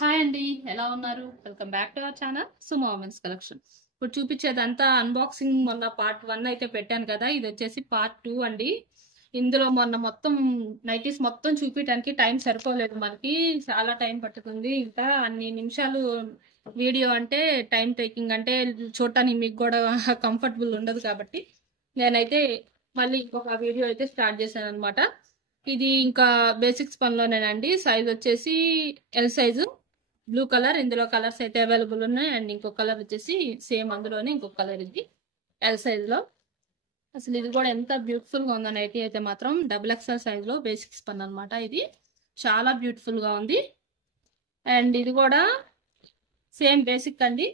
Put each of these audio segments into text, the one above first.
Hi అండి, ఎలా ఉన్నారు? Welcome back to our channel Sumo women's collection. ఇప్పుడు చూపించేదంతా అన్బాక్సింగ్. మొన్న పార్ట్ 1 అయితే పెట్టాను కదా, ఇది వచ్చేసి పార్ట్ 2 అండి. ఇందులో మొన్న మొత్తం నైటీస్ మొత్తం చూపించడానికి టైం సరిపోలేదు మనకి, చాలా టైం పట్టుకుంది. ఇంకా అన్ని నిమిషాలు వీడియో అంటే టైం టేకింగ్, అంటే చూడటానికి మీకు కూడా కంఫర్టబుల్ ఉండదు. కాబట్టి నేనైతే మళ్ళీ ఇంకొక వీడియో అయితే స్టార్ట్ చేశాను అనమాట. ఇది ఇంకా బేసిక్స్ పనిలోనేనండి. సైజ్ వచ్చేసి ఎల్ సైజు, బ్లూ కలర్. ఇందులో కలర్స్ అయితే అవైలబుల్ ఉన్నాయి. అండ్ ఇంకో కలర్ వచ్చేసి సేమ్ అందులోనే ఇంకొక కలర్, ఇది ఎల్ సైజ్ లో. అసలు ఇది కూడా ఎంత బ్యూటిఫుల్ గా ఉందో నైటీ అయితే మాత్రం. డబుల్ ఎక్స్ఎల్ సైజ్ లో బేసిక్స్ పని అనమాట. ఇది చాలా బ్యూటిఫుల్ గా ఉంది. అండ్ ఇది కూడా సేమ్ బేసిక్ అండి.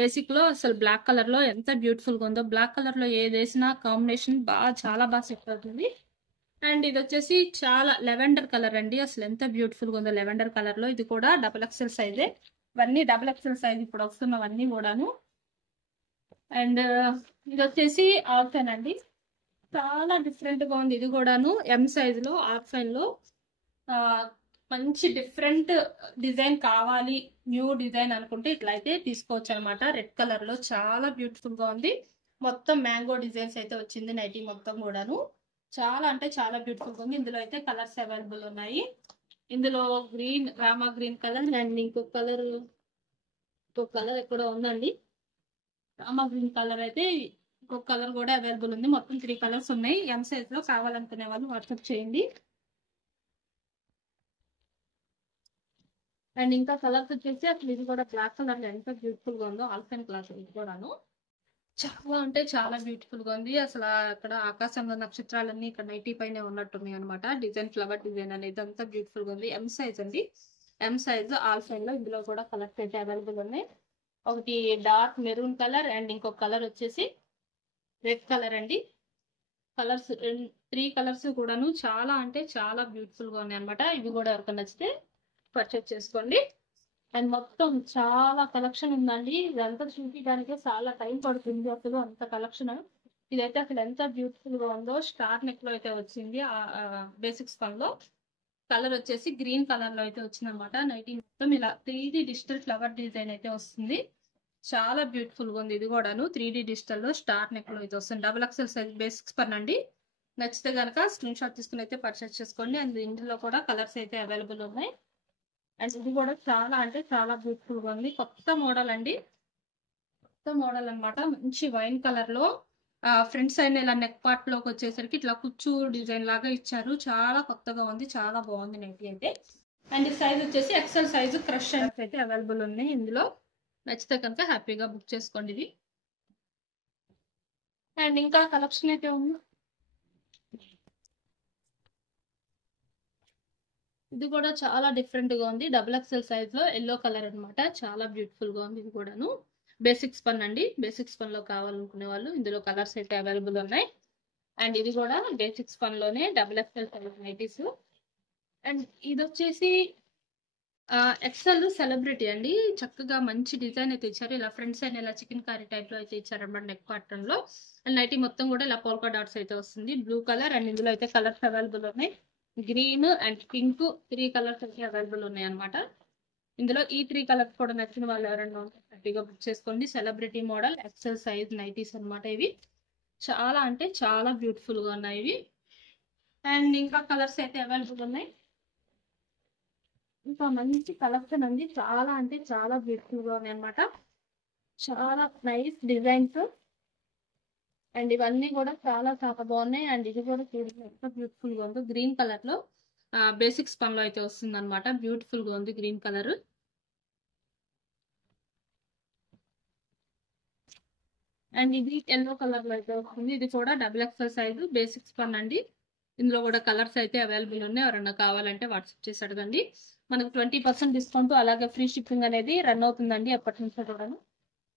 బేసిక్ లో అసలు బ్లాక్ కలర్ లో ఎంత బ్యూటిఫుల్ గా ఉందో. బ్లాక్ కలర్ లో ఏది వేసినా కాంబినేషన్ చాలా బాగా సెట్ అవుతుంది. అండ్ ఇది వచ్చేసి చాలా లెవెండర్ కలర్ అండి. అసలు ఎంత బ్యూటిఫుల్ గా ఉందో లెవెండర్ కలర్ లో. ఇది కూడా డబుల్ ఎక్స్ఎల్ సైజే. ఇవన్నీ డబుల్ ఎక్స్ఎల్ సైజ్ ఇప్పుడు వస్తున్నవన్నీ కూడాను. అండ్ ఇది వచ్చేసి ఆర్ఫైన్ అండి. చాలా డిఫరెంట్ గా ఉంది. ఇది కూడాను ఎం సైజ్ లో ఆర్ఫైన్ లో. మంచి డిఫరెంట్ డిజైన్ కావాలి, న్యూ డిజైన్ అనుకుంటే ఇట్లా అయితే తీసుకోవచ్చు అనమాట. రెడ్ కలర్ లో చాలా బ్యూటిఫుల్ గా ఉంది. మొత్తం మ్యాంగో డిజైన్స్ అయితే వచ్చింది నైటీ మొత్తం కూడాను. చాలా అంటే చాలా బ్యూటిఫుల్ గా ఉంది. ఇందులో అయితే కలర్స్ అవైలబుల్ ఉన్నాయి. ఇందులో green, Rama green colour, and ఇంకొక కలర్ ఎక్కడ ఉందండి. రామా గ్రీన్ కలర్ అయితే ఇంకొక కలర్ కూడా అవైలబుల్ ఉంది. మొత్తం 3 కలర్స్ ఉన్నాయి. ఎం సైజ్ లో కావాలనుకునే వాళ్ళు వాట్సాప్ చేయండి. అండ్ ఇంకా కలర్స్ వచ్చేసి అసలు ఇది కూడా బ్లాక్ కలర్ లో ఎంత బ్యూటిఫుల్ గా ఉందో. ఆల్ఫైన్ కలర్ ఇది కూడాను చాలా అంటే చాలా బ్యూటిఫుల్ గా ఉంది. అసలు అక్కడ ఆకాశంలో నక్షత్రాలన్నీ ఇక్కడ నైటీ పైన ఉన్నట్టున్నాయి అనమాట. డిజైన్, ఫ్లవర్ డిజైన్ అనేది అంతా బ్యూటిఫుల్ గా ఉంది. ఎం సైజ్ అండి. ఎం సైజ్ ఆల్ఫైన్ లో. ఇందులో కూడా కలర్స్ అయితే అవైలబుల్ ఉన్నాయి. ఒకటి డార్క్ మెరూన్ కలర్, అండ్ ఇంకొక కలర్ వచ్చేసి రెడ్ కలర్ అండి. కలర్స్ 3 కలర్స్ కూడాను చాలా అంటే చాలా బ్యూటిఫుల్ గా ఉన్నాయి అనమాట. ఇవి కూడా ఎవరికైనా నచ్చితే పర్చేస్ చేసుకోండి. అండ్ మొత్తం చాలా కలెక్షన్ ఉందండి. ఇదంతా చూపించడానికే చాలా టైం పడుతుంది అసలు, అంత కలెక్షన్. ఇదైతే అసలు ఎంత బ్యూటిఫుల్ గా ఉందో. స్టార్ నెక్ లో అయితే వచ్చింది బేసిక్స్ పన్ లో. కలర్ వచ్చేసి గ్రీన్ కలర్ లో అయితే వచ్చింది అనమాట. నైటీ మొత్తం ఇలా 3D డిజిటల్ ఫ్లవర్ డిజైన్ అయితే వస్తుంది. చాలా బ్యూటిఫుల్ గా ఉంది. ఇది కూడాను 3D డిజిటల్ లో స్టార్ నెక్ లో అయితే వస్తుంది. డబుల్ ఎక్స్ఎల్ సైజ్ బేసిక్స్ పన్ అండి. నచ్చితే కనుక స్క్రీన్ షాట్ తీసుకుని అయితే పర్చేస్ చేసుకోండి. అండ్ ఇందులో కూడా కలర్స్ అయితే అవైలబుల్ ఉన్నాయి. అండ్ ఇది కూడా చాలా అంటే చాలా బ్యూటిఫుల్ గా ఉంది. కొత్త మోడల్ అండి, కొత్త మోడల్ అనమాట. మంచి వైన్ కలర్ లో ఫ్రంట్ సైడ్ ఇలా నెక్ పార్ట్ లోకి వచ్చేసరికి ఇట్లా కుచ్చు డిజైన్ లాగా ఇచ్చారు. చాలా కొత్తగా ఉంది, చాలా బాగుంది నైటీ అయితే. అండ్ సైజ్ వచ్చేసి ఎక్సెల్ సైజు క్రష్ అయితే అవైలబుల్ ఉన్నాయి ఇందులో. నచ్చితే కనుక హ్యాపీగా బుక్ చేసుకోండి ఇది. అండ్ ఇంకా కలెక్షన్ అయితే ఉంది. ఇది కూడా చాలా డిఫరెంట్ గా ఉంది. డబుల్ ఎక్స్ఎల్ సైజ్ లో ఎల్లో కలర్ అనమాట. చాలా బ్యూటిఫుల్ గా ఉంది. ఇది కూడాను బేసిక్స్ పన్ అండి. బేసిక్స్ పన్ లో కావాలనుకునే వాళ్ళు ఇందులో కలర్స్ అయితే అవైలబుల్ ఉన్నాయి. అండ్ ఇది కూడా బేసిక్స్ పన్ లోనే double XL size nighties. And ఇది వచ్చేసి ఎక్సెల్ సెలబ్రిటీ అండి. చక్కగా మంచి డిజైన్ అయితే ఇచ్చారు. ఇలా ఫ్రంట్ సైడ్ ఇలా చికెన్ కర్రీ టైప్ లో అయితే ఇచ్చారు అనమాట నెక్ పార్టన్ లో. అండ్ నైటీ మొత్తం కూడా ఇలా పోల్కా డాట్స్ అయితే వస్తుంది. బ్లూ కలర్, అండ్ ఇందులో అయితే కలర్స్ అవైలబుల్ ఉన్నాయి. గ్రీన్ అండ్ పింక్, 3 కలర్స్ అయితే అవైలబుల్ ఉన్నాయి అనమాట. ఇందులో ఈ 3 కలర్స్ కూడా నచ్చిన వాళ్ళు ఎవరైనా ఉంటే హ్యాపీగా బుక్ చేసుకోండి. Celebrity model XL size nighties అనమాట ఇవి. చాలా అంటే చాలా బ్యూటిఫుల్ గా ఉన్నాయి ఇవి. అండ్ ఇంకా కలర్స్ అయితే అవైలబుల్ ఉన్నాయి. ఇంకా మంచి కలెక్షన్ అండి. చాలా అంటే చాలా బ్యూటిఫుల్ గా ఉన్నాయి అనమాట. చాలా నైస్ డిజైన్స్. అండ్ ఇవన్నీ కూడా చాలా చాలా బాగున్నాయి. అండ్ ఇది కూడా చూడండి ఎంత బ్యూటిఫుల్ గా ఉందో. గ్రీన్ కలర్ లో బేసిక్స్ పన్ లో అయితే వస్తుంది అనమాట. బ్యూటిఫుల్ గా ఉంది గ్రీన్ కలర్. అండ్ ఇది ఎల్లో కలర్ లో అయితే వస్తుంది. ఇది కూడా డబుల్ ఎక్స్ఎల్ సైజ్ బేసిక్స్ పన్ అండి. ఇందులో కూడా కలర్స్ అయితే అవైలబుల్ ఉన్నాయి. ఎవరైనా కావాలంటే వాట్సాప్ చేసి అడగండి. మనకు 20% డిస్కౌంట్, అలాగే ఫ్రీ షిప్పింగ్ అనేది రన్ అవుతుందండి ఎప్పటి నుంచో కూడాను.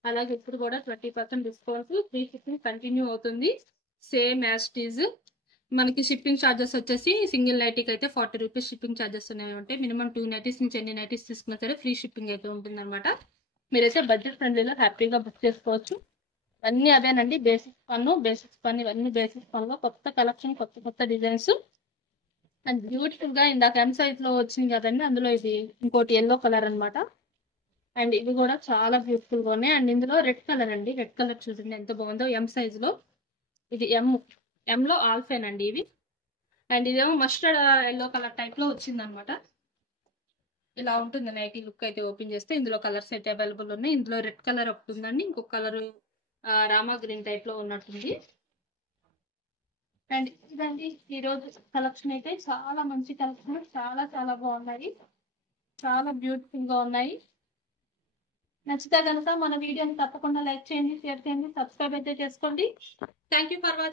అలాగే ఇప్పుడు కూడా 20% డిస్కౌంట్, ఫ్రీ షిప్పింగ్ కంటిన్యూ అవుతుంది. సేమ్ యాజ్ టీజ్. మనకి షిప్పింగ్ ఛార్జెస్ వచ్చేసి సింగిల్ నైటీకి అయితే 40 రూపీస్ షిప్పింగ్ ఛార్జెస్ అనేవి ఉంటాయి. మినిమం 2 నైటీస్ నుంచి ఎన్ని నైటీస్ తీసుకున్నా సరే ఫ్రీ షిప్పింగ్ అయితే ఉంటుంది అనమాట. మీరైతే బడ్జెట్ ఫ్రెండ్లీలో హ్యాపీగా బుక్ చేసుకోవచ్చు. అన్ని అవేనండి. బేసిక్స్ పన్ ఇవన్నీ బేసిక్స్ పన్ లో కొత్త కలెక్షన్, కొత్త కొత్త డిజైన్స్. అండ్ బ్యూటిఫుల్ గా ఇందాక ఎం సైజ్ లో వచ్చింది కదండి, అందులో ఇది ఇంకోటి ఎల్లో కలర్ అన్నమాట. అండ్ ఇవి కూడా చాలా బ్యూటిఫుల్ గా ఉన్నాయి. అండ్ ఇందులో రెడ్ కలర్ అండి, రెడ్ కలర్ చూడండి ఎంత బాగుందో, ఎం సైజ్ లో. ఇది ఎం లో ఆల్ఫేన్ అండి ఇవి. అండ్ ఇదేమో మస్టర్డ్ ఎల్లో కలర్ టైప్ లో వచ్చింది అనమాట. ఇలా ఉంటుంది నైటీ లుక్ అయితే. ఓపెన్ చేస్తే ఇందులో కలర్స్ అయితే అవైలబుల్ ఉన్నాయి. ఇందులో రెడ్ కలర్ ఒకటి ఉందండి, ఇంకొక కలర్ రామా గ్రీన్ టైప్ లో ఉన్నట్టుంది. అండ్ ఇదండి ఈ రోజు కలెక్షన్ అయితే. చాలా మంచి కలెక్షన్, చాలా చాలా బాగున్నాయి, చాలా బ్యూటిఫుల్ గా ఉన్నాయి. నచ్చితే కనుక మన వీడియోని తప్పకుండా లైక్ చేయండి, షేర్ చేయండి, సబ్స్క్రైబ్ అయితే చేసుకోండి. Thank you for watching.